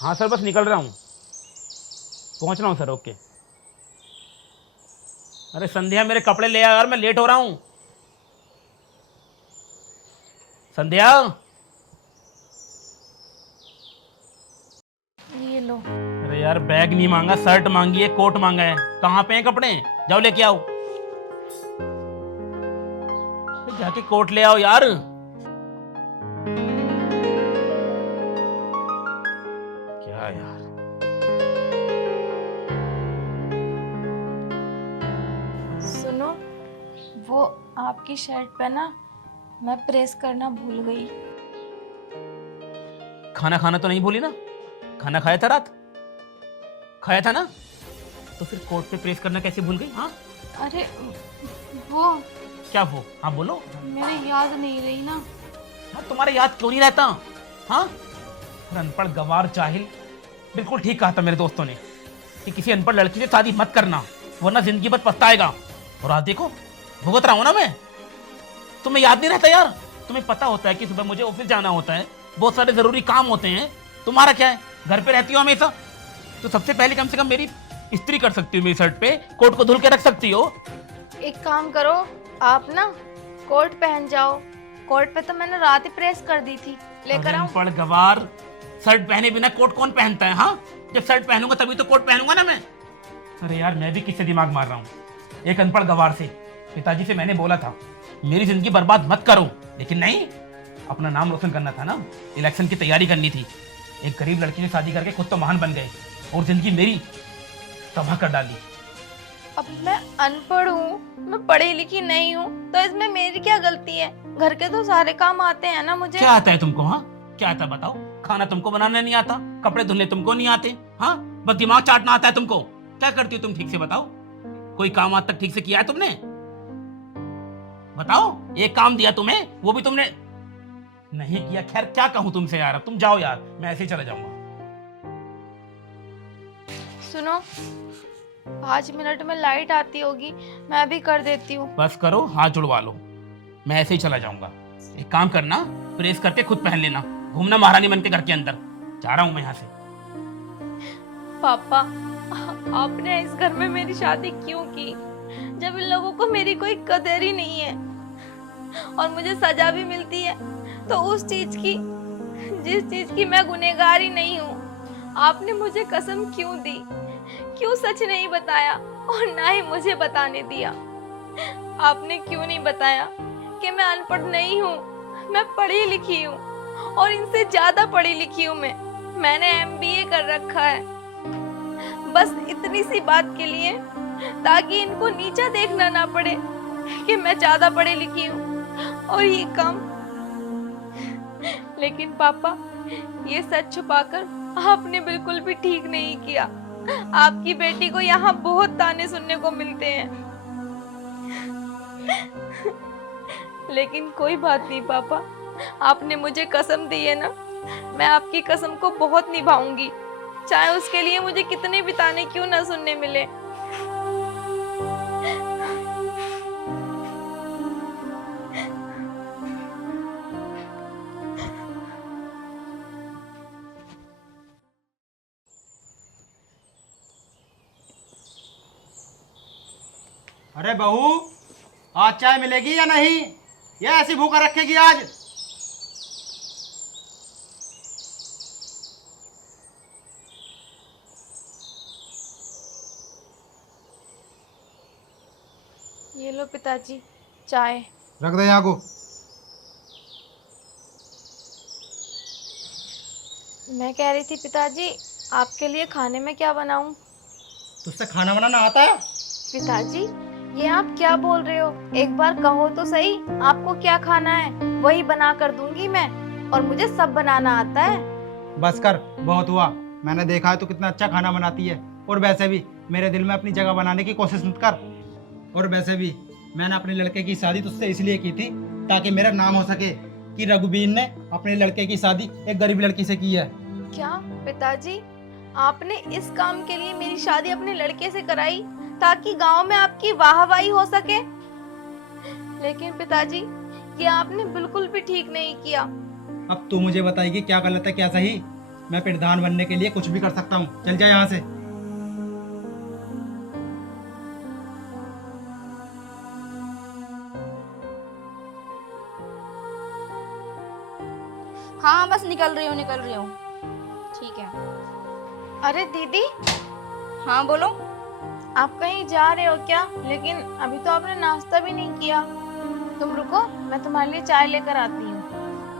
हाँ सर, बस निकल रहा हूँ, पहुँच रहा हूँ सर। ओके। अरे संध्या, मेरे कपड़े ले आ यार, मैं लेट हो रहा हूँ। संध्या। ये लो। अरे यार, बैग नहीं मांगा, शर्ट मांगी है, कोट मांगा है। कहाँ पे हैं कपड़े? जाओ लेके आओ। जाके कोट ले आओ यार। क्या यार। सुनो, वो आपकी शर्ट पे ना मैं प्रेस करना भूल गई। खाना खाना तो नहीं भूली ना? खाना खाया था रात? खाया था ना? तो फिर कोट पे प्रेस करना कैसे भूल गई? हाँ, अरे वो क्या वो? हाँ बोलो। मेरे याद नहीं रही ना। हाँ, तुम्हारे याद क्यों नहीं रहता? हाँ, और अनपढ़ गवार जाहिल। बिल्कुल ठीक कहा था मेरे दोस्तों ने कि किसी अनपढ़ लड़की से शादी मत करना, वरना जिंदगी भर पछताएगा। और आज देखो, भुगत रहा हूं ना मैं। तुम्हें याद नहीं रहता यार? तुम्हें पता होता है कि सुबह मुझे ऑफिस जाना होता है, बहुत सारे जरूरी काम होते हैं। तुम्हारा क्या है, घर पे रहती हो हमेशा, तो सबसे पहले कम से कम मेरी इस्त्री कर सकती हो, मेरी शर्ट पे कोट को धुल के रख सकती हो। एक काम करो, आप ना कोट पहन जाओ। कोट पे तो मैंने रात ही प्रेस कर दी थी, लेकर आओ। अनपढ़ गवार, शर्ट पहने बिना कोट कौन पहनता है? हाँ, जब शर्ट पहनूंगा तभी तो कोट पहनूंगा ना मैं। अरे यार, मैं भी किससे दिमाग मार रहा हूँ? एक अनपढ़ गवार से। पिताजी से मैंने बोला था मेरी जिंदगी बर्बाद मत करो, लेकिन नहीं, अपना नाम रोशन करना था ना, इलेक्शन की तैयारी करनी थी। एक गरीब लड़की से शादी करके खुद तो महान बन गए और जिंदगी मेरी तबाह कर डाली। अब मैं अनपढ़ हूँ, मैं पढ़ी लिखी नहीं हूँ, तो इसमें मेरी क्या गलती है? घर के तो सारे काम आते हैं ना मुझे। क्या आता है तुमको? हाँ, क्या आता है बताओ? खाना तुमको बनाना नहीं आता, कपड़े धुलने तुमको नहीं आते, हाँ, बस दिमाग चाटना आता है तुमको। क्या करती हो तुम ठीक से बताओ? कोई काम आज तक ठीक से किया है तुमने? बताओ, एक काम दिया तुम्हें, वो भी तुमने नहीं किया। खैर, क्या कहूं तुमसे यार, अब तुम जाओ यार, मैं ऐसे ही चला जाऊंगा। सुनो, 5 मिनट में लाइट आती होगी, मैं भी कर देती हूँ। बस करो, हाथ जुड़वा लो, मैं ऐसे ही चला जाऊंगा। एक काम करना, प्रेस करके खुद पहन लेना, घूमना महारानी बन के घर के अंदर। जा रहा हूं मैं यहाँ से। पापा, आपने इस घर में मेरी शादी क्यों की, जब इन लोगों को मेरी कोई कदर ही नहीं है? और मुझे सजा भी मिलती है तो उस चीज की जिस चीज की मैं गुनहगार ही नहीं हूँ। आपने मुझे कसम क्यों दी? क्यों सच नहीं बताया और ना ही मुझे बताने दिया? आपने क्यों नहीं बताया कि मैं अनपढ़ नहीं हूँ, मैं पढ़ी लिखी हूँ, और इनसे ज्यादा पढ़ी लिखी हूँ। मैंने MBA कर रखा है, बस इतनी सी बात के लिए, ताकि इनको नीचा देखना ना पड़े कि मैं ज्यादा पढ़ी लिखी हूँ और ये कम। लेकिन पापा, ये सच छुपाकर आपने बिल्कुल भी ठीक नहीं किया। आपकी बेटी को यहाँ बहुत ताने सुनने को मिलते हैं। लेकिन कोई बात नहीं पापा, आपने मुझे कसम दी है ना, मैं आपकी कसम को बहुत निभाऊंगी, चाहे उसके लिए मुझे कितने भी ताने क्यों ना सुनने मिले। अरे बहू, आज चाय मिलेगी या नहीं? या ऐसी भूखा रखेगी आज? ये लो पिताजी, चाय। रख दे यहाँ को। मैं कह रही थी पिताजी, आपके लिए खाने में क्या बनाऊं? तुझसे खाना बनाना आता है? पिताजी, ये आप क्या बोल रहे हो? एक बार कहो तो सही, आपको क्या खाना है वही बना कर दूंगी मैं, और मुझे सब बनाना आता है। बस कर, बहुत हुआ। मैंने देखा है तू कितना अच्छा खाना बनाती है। और वैसे भी मेरे दिल में अपनी जगह बनाने की कोशिश मत कर। और वैसे भी मैंने अपने लड़के की शादी तुझसे इसलिए की थी ताकि मेरा नाम हो सके कि रघुबीर ने अपने लड़के की शादी एक गरीब लड़की से की है। क्या पिताजी, आपने इस काम के लिए मेरी शादी अपने लड़के से कराई ताकि गांव में आपकी वाहवाही हो सके? लेकिन पिताजी, कि आपने बिल्कुल भी ठीक नहीं किया। अब तू मुझे बताएगी क्या गलत है क्या सही। मैं प्रधान बनने के लिए कुछ भी कर सकता हूँ, चल जा यहाँ से। हाँ बस निकल रही हूँ। ठीक है। अरे दीदी, हाँ बोलो। आप कहीं जा रहे हो क्या? लेकिन अभी तो आपने नाश्ता भी नहीं किया। तुम रुको, मैं तुम्हारे लिए चाय लेकर आती हूँ।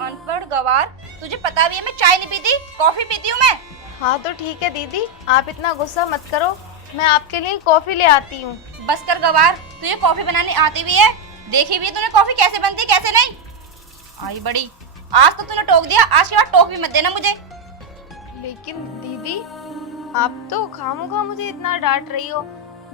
अनपढ़ गवार, तुझे पता भी है मैं चाय नहीं पीती, कॉफी पीती हूँ मैं। हाँ तो ठीक है दीदी, आप इतना गुस्सा मत करो, मैं आपके लिए कॉफी ले आती हूँ। बस कर गवार, तुझे कॉफी बनानी आती भी है? देखी भी है तूने कॉफी कैसे बनती कैसे नहीं? आई बड़ी, आज तो तूने टोक दिया, आज के बाद टोक भी मत देना मुझे। लेकिन दीदी, आप तो खामोखा मुझे इतना डांट रही हो।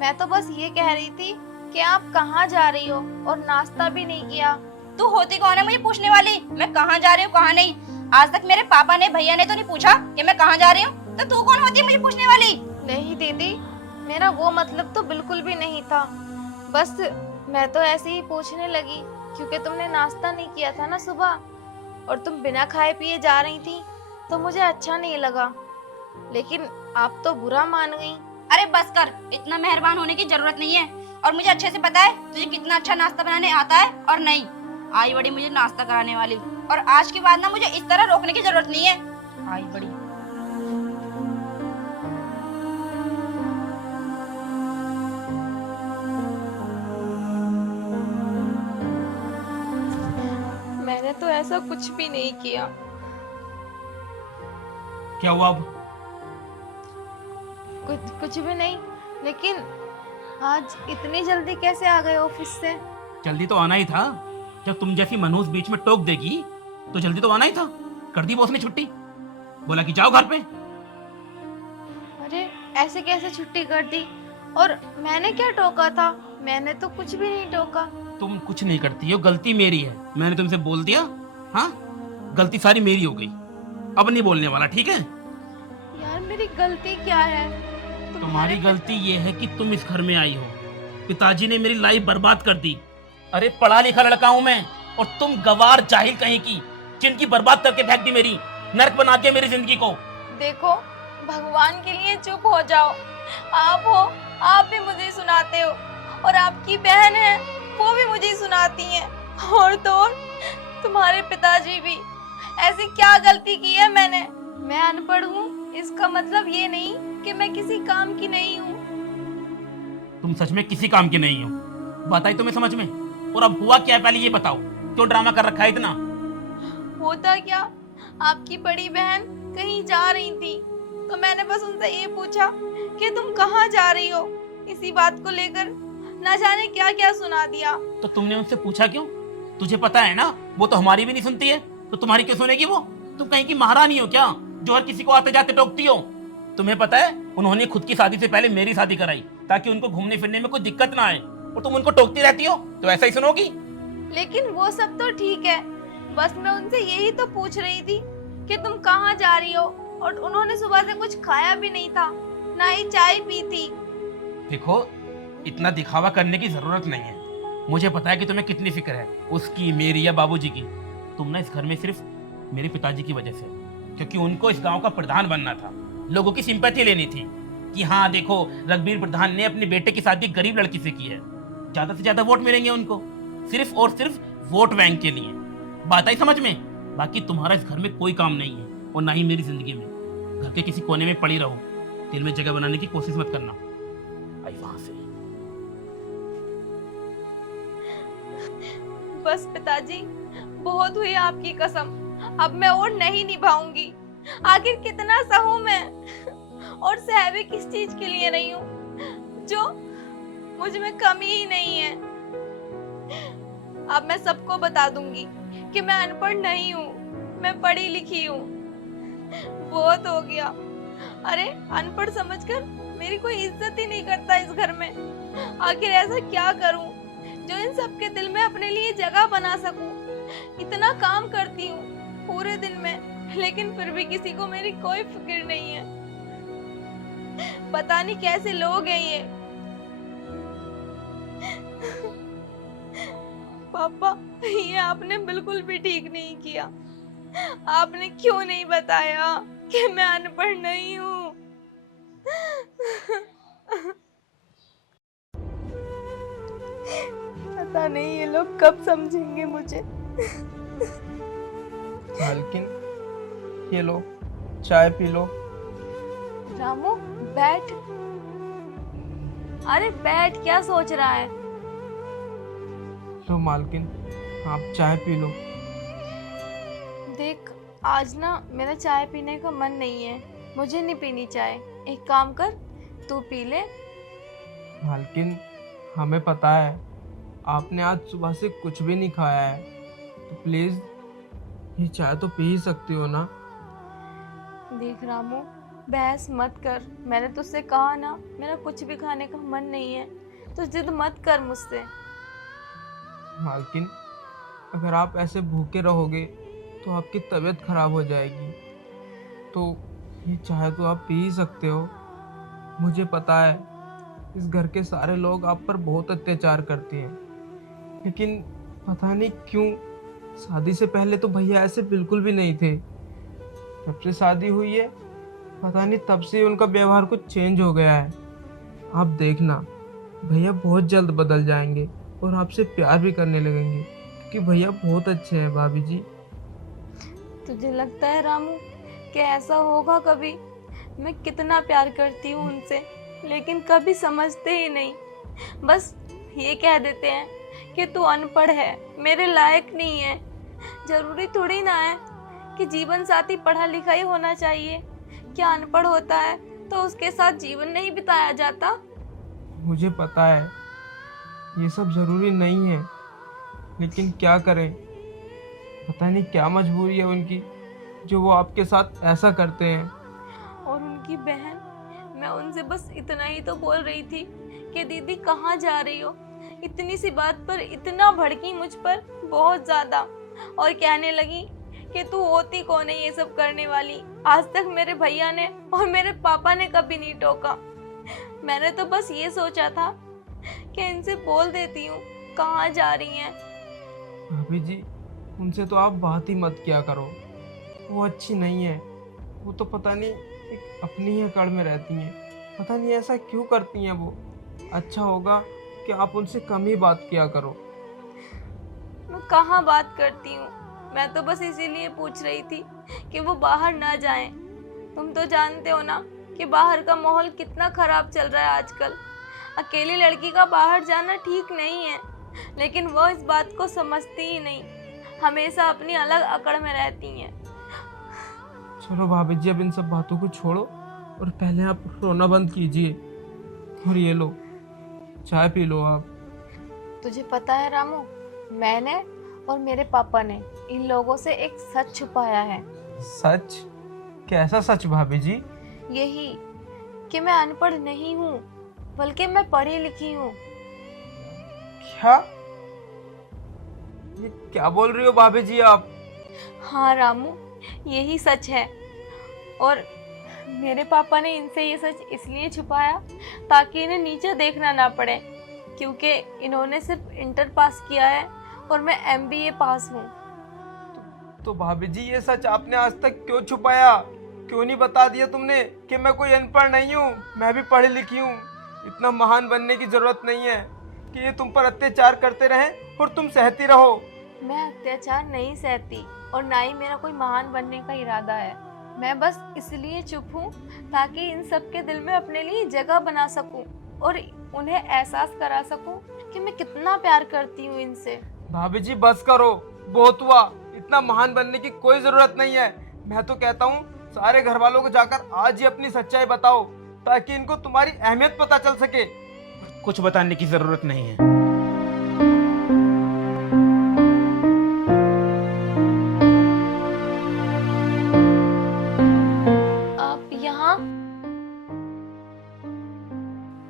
मैं तो बस ये कह रही थी कि आप कहाँ जा रही हो और नाश्ता भी नहीं किया। तू होती कौन है मुझे पूछने वाली? मैं कहाँ जा रही हूँ कहाँ नहीं? आज तक मेरे पापा ने भैया ने तो नहीं पूछा कि मैं कहाँ जा रही हूँ, तो तू कौन होती है मुझे पूछने वाली? नहीं दीदी, मेरा वो मतलब तो बिल्कुल भी नहीं था। बस मैं तो ऐसे ही पूछने लगी क्योंकि तुमने नाश्ता नहीं किया था ना सुबह, और तुम बिना खाए पिए जा रही थी तो मुझे अच्छा नहीं लगा। लेकिन आप तो बुरा मान गई। अरे बस कर, इतना मेहरबान होने की जरूरत नहीं है। और मुझे अच्छे से पता है तुझे कितना अच्छा नाश्ता बनाने आता है और नहीं। आई बड़ी मुझे नाश्ता कराने वाली, और आज के बाद ना मुझे इस तरह रोकने की जरूरत नहीं है। आई बड़ी। मैंने तो ऐसा कुछ भी नहीं किया। क्या हुआ अब? कुछ भी नहीं। लेकिन आज इतनी जल्दी कैसे आ गए ऑफिस से? जल्दी तो आना ही था। जब तुम जैसी मनहूस बीच में टोक देगी तो जल्दी तो आना ही था। कर दी बॉस ने छुट्टी, बोला कि जाओ घर पे। अरे ऐसे कैसे छुट्टी कर दी? और मैंने क्या टोका था? मैंने तो कुछ भी नहीं टोका। तुम कुछ नहीं करती हो, गलती मेरी है। मैंने तुमसे बोल दिया, हाँ, गलती सारी मेरी हो गई। अब नहीं बोलने वाला, ठीक है? यार मेरी गलती क्या है? तुम्हारी गलती ये है कि तुम इस घर में आई हो। पिताजी ने मेरी लाइफ बर्बाद कर दी। अरे पढ़ा लिखा लड़का हूं मैं, और तुम गवार जाहिल कहीं की, जिंदगी बर्बाद करके फेंक दी, मेरी नर्क बना दिया मेरी जिंदगी को। देखो, भगवान के लिए चुप हो जाओ। आप हो, आप भी मुझे सुनाते हो, और आपकी बहन है वो भी मुझे सुनाती है, और तो और तुम्हारे पिताजी भी। ऐसी क्या गलती की है मैंने? मैं अनपढ़ हूँ इसका मतलब ये नहीं कि मैं किसी काम की नहीं हूँ। तुम सच में किसी काम के नहीं हो, बताई तुम्हें समझ में? और अब हुआ क्या है पहले ये बताओ, क्यों ड्रामा कर रखा है इतना? होता क्या, आपकी बड़ी बहन कहीं जा रही थी तो मैंने बस उनसे ये पूछा कि तुम कहाँ जा रही हो। इसी बात को लेकर ना जाने क्या क्या सुना दिया। तो तुमने उनसे पूछा क्यों? तुझे पता है ना वो तो हमारी भी नहीं सुनती है, तो तुम्हारी क्यों सुनेगी वो? तुम कहीं की महारानी हो क्या जो हर किसी को आते जाते टोकती हो? तुम्हें पता है उन्होंने खुद की शादी से पहले मेरी शादी कराई ताकि उनको घूमने फिरने में कोई दिक्कत ना आए, और तुम उनको टोकती रहती हो, तो ऐसा ही सुनोगी? लेकिन वो सब तो ठीक है, बस मैं उनसे यही तो पूछ रही थी कि तुम कहाँ जा रही हो, और उन्होंने सुबह से कुछ खाया भी नहीं था, ना ही चाय पी थी। देखो, इतना दिखावा करने की जरूरत नहीं है। मुझे पता है कि तुम्हें कितनी फिक्र है उसकी, मेरी या बाबूजी की। तुम ना इस घर में सिर्फ मेरे पिताजी की वजह से, क्योंकि उनको इस गांव का प्रधान बनना था, लोगों की सिंपैथी लेनी थी कि हाँ देखो, रघबीर प्रधान ने अपने बेटे की शादी गरीब लड़की से की है, ज्यादा से ज्यादा वोट मिलेंगे उनको, सिर्फ और सिर्फ वोट बैंक के लिए। बात आई समझ में? बाकी तुम्हारा इस घर में कोई काम नहीं है, और ना ही मेरी जिंदगी में। घर के किसी कोने में पड़ी रहो, दिल में जगह बनाने की कोशिश मत करना। आई वहां से। बस पिताजी, बहुत हुई आपकी कसम, अब मैं और नहीं निभाऊंगी। आखिर कितना सहूं मैं, और सह भी किस चीज के लिए रही हूँ जो मुझ में कमी ही नहीं है। अब मैं सबको बता दूंगी कि मैं अनपढ़ नहीं हूँ, मैं पढ़ी लिखी हूँ। बहुत हो गया। अरे अनपढ़ समझकर मेरी कोई इज्जत ही नहीं करता इस घर में। आखिर ऐसा क्या करूं जो इन सबके दिल में अपने लिए जगह बना सकूं? इतना काम करती हूँ पूरे दिन में, लेकिन फिर भी किसी को मेरी कोई फिक्र नहीं है। पता नहीं कैसे लोग हैं ये। पापा, ये आपने बिल्कुल भी ठीक नहीं किया। आपने क्यों नहीं बताया कि मैं अनपढ़ नहीं हूँ? पता नहीं ये लोग कब समझेंगे मुझे। मालकिन, ये लो, चाय पी लो। रामू, बैठ। अरे बैठ, क्या सोच रहा है? लो मालकिन, आप चाय पी लो। देख, आज ना मेरा चाय पीने का मन नहीं है, मुझे नहीं पीनी चाय। एक काम कर, तू पी ले। मालकिन, हमें पता है आपने आज सुबह से कुछ भी नहीं खाया है, तो प्लीज ये चाय तो पी ही सकती हो ना। देख रामू, बहस मत कर। मैंने तुझसे कहा ना, मेरा कुछ भी खाने का मन नहीं है, तो जिद मत कर मुझसे। मालकिन, अगर आप ऐसे भूखे रहोगे तो आपकी तबीयत खराब हो जाएगी, तो ये चाय तो आप पी ही सकते हो। मुझे पता है इस घर के सारे लोग आप पर बहुत अत्याचार करते हैं, लेकिन पता नहीं क्यों शादी से पहले तो भैया ऐसे बिल्कुल भी नहीं थे। जब से शादी हुई है पता नहीं तब से उनका व्यवहार कुछ चेंज हो गया है। आप देखना, भैया बहुत जल्द बदल जाएंगे और आपसे प्यार भी करने लगेंगे, क्योंकि भैया बहुत अच्छे हैं भाभी जी। तुझे लगता है रामू कि ऐसा होगा कभी? मैं कितना प्यार करती हूँ उनसे, लेकिन कभी समझते ही नहीं। बस ये कह देते हैं कि तू अनपढ़ है, मेरे लायक नहीं है। जरूरी थोड़ी ना है कि जीवन साथी पढ़ा लिखा ही होना चाहिए। क्या अनपढ़ होता है तो उसके साथ जीवन नहीं बिताया जाता? मुझे पता है ये सब ज़रूरी नहीं है, लेकिन क्या करें, पता नहीं क्या मजबूरी है उनकी जो वो आपके साथ ऐसा करते हैं। और उनकी बहन, मैं उनसे बस इतना ही तो बोल रही थी कि दीदी कहाँ जा रही हो। इतनी सी बात पर इतना भड़की मुझ पर, बहुत ज़्यादा। और कहने लगी कि तू होती कौन है ये सब करने वाली। आज तक मेरे भैया ने और मेरे पापा ने कभी नहीं टोका। मैंने तो बस ये सोचा था कि इनसे बोल देती हूँ कहाँ जा रही हैं। भाभी जी, उनसे तो आप बात ही मत किया करो, वो अच्छी नहीं है। वो तो पता नहीं एक अपनी ही अकड़ में रहती हैं, पता नहीं ऐसा क्यों करती हैं वो। अच्छा होगा कि आप उनसे कम ही बात किया करो। मैं कहाँ बात करती हूँ, मैं तो बस इसीलिए पूछ रही थी कि वो बाहर ना जाएं। तुम तो जानते हो ना कि बाहर का माहौल कितना खराब चल रहा है आजकल। अकेली लड़की का बाहर जाना ठीक नहीं है, लेकिन वो इस बात को समझती ही नहीं, हमेशा अपनी अलग अकड़ में रहती हैं। चलो भाभी जी, अब इन सब बातों को छोड़ो और पहले आप रोना बंद कीजिए। और ये लो, चाय पी लो आप। तुझे पता है रामू, मैंने और मेरे पापा ने इन लोगों से एक सच छुपाया है। सच? कैसा सच भाभी जी? यही कि मैं अनपढ़ नहीं हूँ, बल्कि मैं पढ़ी लिखी हूँ। क्या? ये क्या बोल रही हो भाभी जी आप? हाँ रामू, यही सच है। और मेरे पापा ने इनसे ये सच इसलिए छुपाया ताकि इन्हें नीचे देखना ना पड़े, क्योंकि इन्होंने सिर्फ इंटर पास किया है और मैं MBA पास हूँ। तो भाभी जी, ये सच आपने आज तक क्यों छुपाया? क्यों नहीं बता दिया तुमने कि मैं कोई अनपढ़ नहीं हूँ, मैं भी पढ़ी लिखी हूँ। इतना महान बनने की जरूरत नहीं है कि ये तुम पर अत्याचार करते रहें और तुम सहती रहो। मैं अत्याचार नहीं सहती और ना ही मेरा कोई महान बनने का इरादा है। मैं बस इसलिए चुप हूँ ताकि इन सब के दिल में अपने लिए जगह बना सकूँ और उन्हें एहसास करा सकूँ कि मैं कितना प्यार करती हूँ इनसे। भाभी जी बस करो, बहुत हुआ। इतना महान बनने की कोई जरूरत नहीं है। मैं तो कहता हूँ सारे घर वालों को जाकर आज ही अपनी सच्चाई बताओ, ताकि इनको तुम्हारी अहमियत पता चल सके। कुछ बताने की जरूरत नहीं है। आप यहाँ?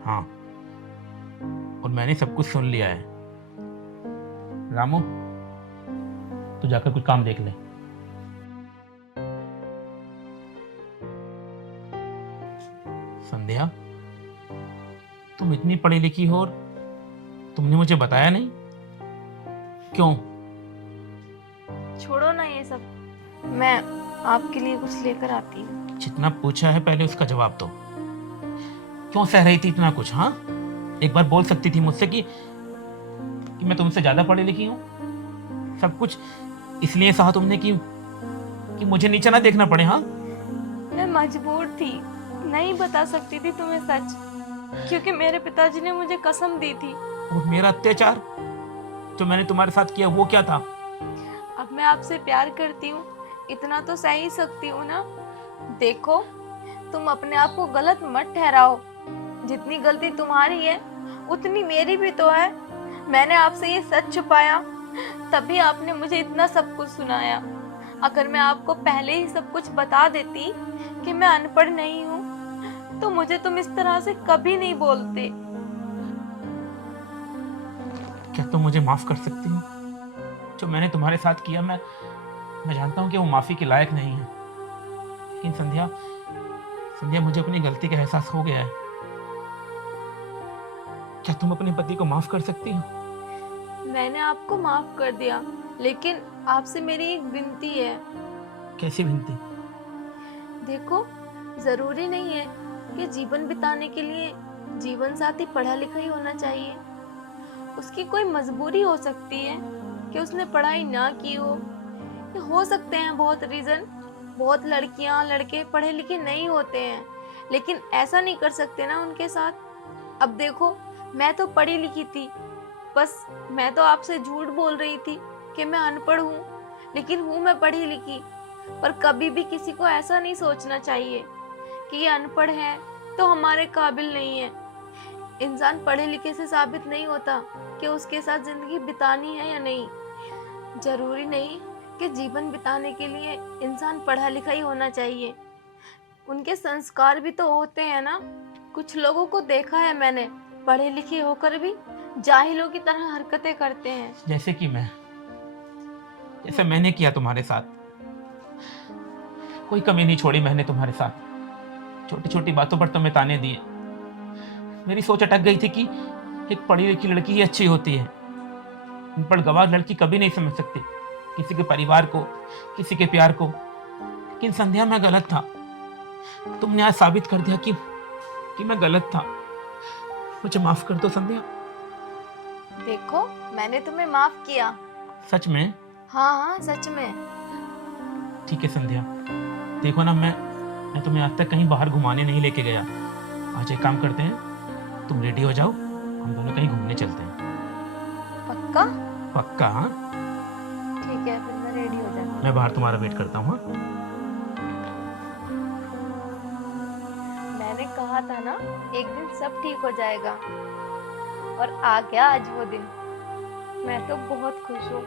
हाँ, और मैंने सब कुछ सुन लिया है। रामू, तू जाकर कुछ काम देख ले। संध्या, तुम इतनी पढ़ी लिखी हो और तुमने मुझे बताया नहीं क्यों? छोड़ो ना ये सब, मैं आपके लिए कुछ लेकर आती हूँ। जितना पूछा है पहले उसका जवाब दो। क्यों सह रही थी इतना कुछ? हाँ, एक बार बोल सकती थी मुझसे कि मैं तुमसे ज्यादा पढ़ी लिखी हूँ। सब कुछ इसलिए सहा तुमने कि मुझे नीचे ना देखना पड़े। हाँ, मैं मजबूर थी, नहीं बता सकती थी तुम्हें सच, क्योंकि मेरे पिताजी ने मुझे कसम दी थी। और मेरा अत्याचार जो मैंने तुम्हारे साथ किया वो क्या था? अब मैं आपसे प्यार करती हूँ, इतना तो सह ही सकती हूँ ना। देखो, तुम अपने आप को गलत मत ठहराओ। जितनी गलती तुम्हारी है उतनी मेरी भी तो है। मैंने आपसे ये सच छुपाया, तभी आपने मुझे इतना सब कुछ सुनाया। अगर मैं आपको पहले ही सब कुछ बता देती कि मैं अनपढ़ नहीं हूँ, तो मुझे तुम इस तरह से कभी नहीं बोलते। क्या तुम मुझे माफ कर सकती हो? जो मैंने तुम्हारे साथ किया, मैं जानता हूँ कि वो माफी के लायक नहीं है, लेकिन संध्या मुझे अपनी गलती का एहसास हो गया है। क्या तुम अपने पति को माफ कर सकती हो? मैंने आपको माफ कर दिया, लेकिन आपसे मेरी एक विनती है। कैसी विनती? देखो, जरूरी नहीं है कि जीवन बिताने के लिए जीवन साथी पढ़ा लिखा ही होना चाहिए। उसकी कोई मजबूरी हो सकती है कि उसने पढ़ाई ना की हो सकते हैं बहुत रीजन। बहुत लड़कियां लड़के पढ़े लिखे नहीं होते हैं, लेकिन ऐसा नहीं कर सकते ना उनके साथ। अब देखो, मैं तो पढ़ी लिखी थी, बस मैं तो आपसे झूठ बोल रही थी कि मैं अनपढ़ हूँ, लेकिन हूँ मैं पढ़ी लिखी। पर कभी भी किसी को ऐसा नहीं सोचना चाहिए कि ये अनपढ़ है तो हमारे काबिल नहीं है। इंसान पढ़े लिखे से साबित नहीं होता कि उसके साथ जिंदगी बितानी है या नहीं। जरूरी नहीं कि जीवन बिताने के लिए इंसान पढ़ा लिखा ही होना चाहिए। उनके संस्कार भी तो होते हैं ना। कुछ लोगों को देखा है मैंने, पढ़े लिखे होकर भी जाहिलों की तरह हरकतें करते हैं। जैसे कि जैसे मैंने किया तुम्हारे साथ। कोई कमी नहीं छोड़ी मैंने तुम्हारे साथ। छोटी छोटी बातों पर तुम्हें ताने दिए। मेरी सोच अटक गई थी कि एक पढ़ी लिखी लड़की ही अच्छी होती है। अनपढ़ गंवार लड़की कभी नहीं समझ सकती किसी के परिवार को, किसी के प्यार को। लेकिन संध्या, मैं गलत था। तुमने आज साबित कर दिया कि मैं गलत था। मुझे माफ कर दो संध्या। देखो, मैंने तुम्हें माफ किया। सच में? हाँ हाँ, सच में। ठीक है संध्या, देखो ना, मैं तुम्हें आज तक कहीं बाहर घुमाने नहीं लेके गया। आज एक काम करते हैं, तुम रेडी हो जाओ, हम दोनों कहीं घूमने चलते हैं। पक्का? पक्का? हाँ, ठीक है, फिर मैं रेडी हो जाऊंगी। मैं बाहर तुम्हारा वेट करता हूँ। मैंने कहा था ना, एक दिन सब ठीक हो जाएगा, और आ गया आज वो दिन। मैं तो बहुत खुश हूँ।